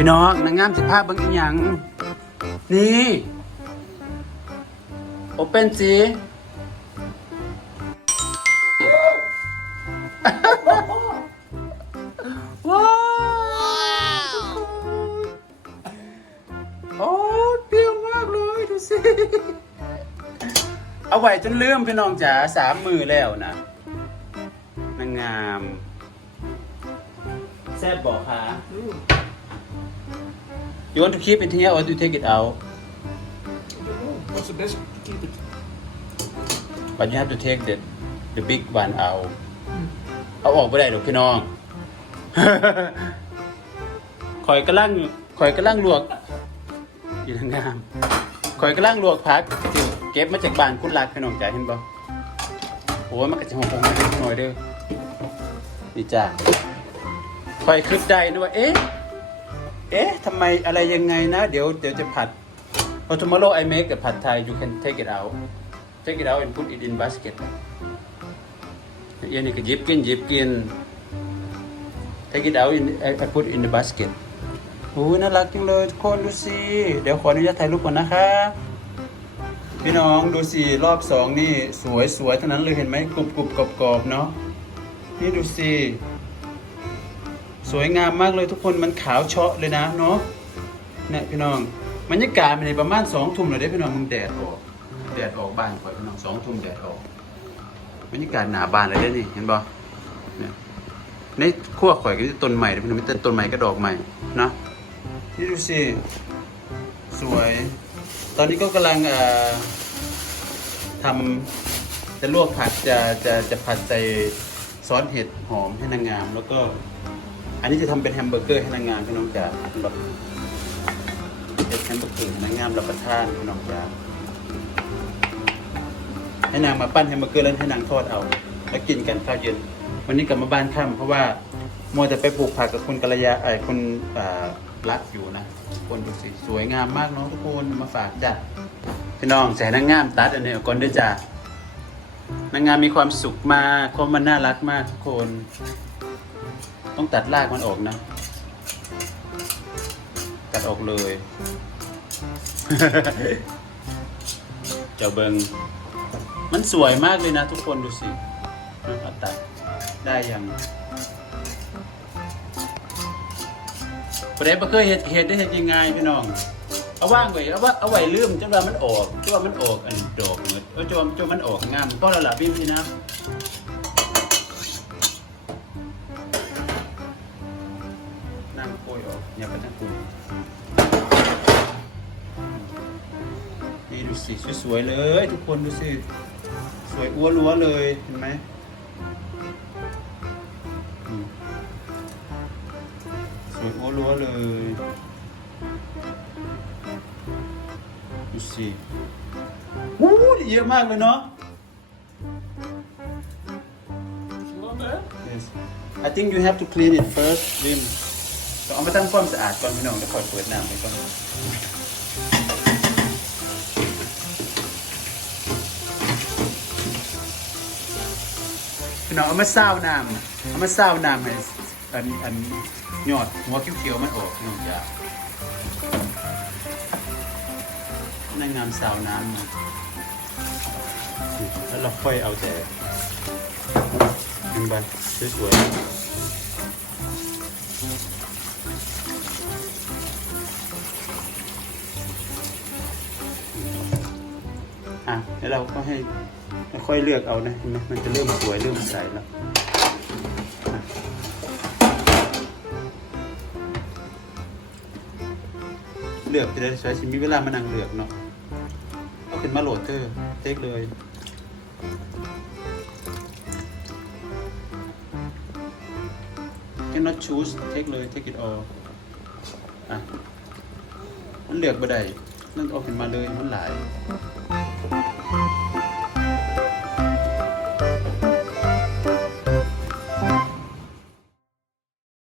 พี่น้องนางงามสิภาพบิ่งอีหยังนี่โอเปนสิว้าวโอ้เปรี้ยวมากเลยดูสิ เอาไว้จนเลื่อมพี่น้องจ๋าสามมือแล้วนะนางงาม แซ่บบอกค่ะ You want to keep it here or do you take it out? What's the best? Keep it. But you have to take the the big one out. เอาออกไม่ได้หรอกพี่น้องคอยกำลังคอยกำลังลวกอีทางงามคอยกำลังลวกพักที่เก็บมาจากบ้านคุณรักพี่น้องจ๋าเห็นบ่โอ้ยมันก็จะหอมหอมหน่อยเด้อนี่จ้าคอยคิดได้นะว่าเอ๊ะ เอ๊ะทำไมอะไรยังไงนะ เดี๋ยวเดี๋ยวจะผัด For tomorrow I make the pad thai you can take it out take it out and put it in basket เอ็นนี่ก็หยิบกินหยิบกิน take it out in I put in the basket โอ้น่ารักจังเลยทุกคนดูสิเดี๋ยวขออนุญาตถ่ายรูปก่อนนะคะพี่น้องดูสิรอบสองนี่สวยสวยทั้งนั้นเลยเห็นไหมกรุบกรุบกรอบกรอบเนาะนี่ดูสิ สวยงามมากเลยทุกคนมันขาวเชาะเลยนะเนาะเนี่ยพี่น้องบรรยากาศมันในประมาณสองทุ่มเลยได้พี่น้องมึงแดดออกแดดออกบ้านข่อยพี่น้องสองทุ่มแดดออกบรรยากาศหนาบานเลยได้นี่เห็นบ่เนี่ยในขั้วข่อยก็จะต้นใหม่เด้อพี่น้องมีแต่ต้นใหม่ก็ดอกใหม่นะนี่ดูสิสวย ตอนนี้ก็กำลังทำจะลวกผักจะจะจะผัดใส่ซอสเห็ดหอมให้นางงาม แล้วก็ อันนี้จะทำเป็นแฮมเบอร์เกอร์ให้นางงามพี่น้องจ๋าแบบเป็นแฮมเบอร์เกอร์ให้นางงามรับประทานพี่น้องจ๋าให้นางมาปั้นแฮมเบอร์เกอร์แล้วให้นางทอดเอา แล้วกินกันข้าวเย็น วันนี้กลับมาบ้านค่ำเพราะว่ามัวแต่ไปปลูกผักกับคุณกัลยาไอ้คุณรักอยู่นะคนดูสิสวยงามมากเนาะทุกคนมาฝากจ้ะพี่น้องแสนนางงามตัดอันนี้ก่อนด้วยจ้ะนางงามมีความสุขมากความมันน่ารักมากทุกคน ต้องตัดรากมันออกนะ ตัดออกเลย เจ้าเบิงมันสวยมากเลยนะทุกคนดูสิเอาตัดได้ยังประเดี๋ยวเคยเห็ดเห็ดได้เห็ดยังไงพี่น้อง เอาว่างไว้เอาว่าเอาไว้ลืมจนว่ามันออกจนว่ามันออกอันดอกเหมือนเออจนจนมันออกงามก็ระลับพี่พี่นะ ออกอย่าไปนั่งคุยนี่ดูสิสวยๆเลย ทุกคนดูสิสวยอ้วนล้วนเลยเห็นไหมอืมสวยอ้วนล้วนเลยดูสิวู้ยเยอะมากเลยเนาะ Not bad. Yes. I think you have to clean it first, Lim. ต้องเอามาทำความสะอาดก่อนพี่น้องเดี๋ยวคอยเปิดน้ำไปก่อนพี่น้องเอามาซาวน้ำเอามาซาวน้ำให้อันอันยอดหัวเขียวๆมันออกพี่น้องจ้าในงามซาวน้ำมาแล้วเราค่อยเอาแต่อันบันสวยๆ แล้วเราก็ให้ค่อยเลือกเอานะเห็นไหมมันจะเริ่มสวยเริ่มใสแล้วเลือกจะได้ใช้ชิมีเวลามานั่งเลือกเนาะเอาขึ้นมาโหลดเธอร์เทคเลย cannot choose take เลย take it all อะมันเลือกบ่ได้นั่นเอาขึ้นมาเลยมันหลาย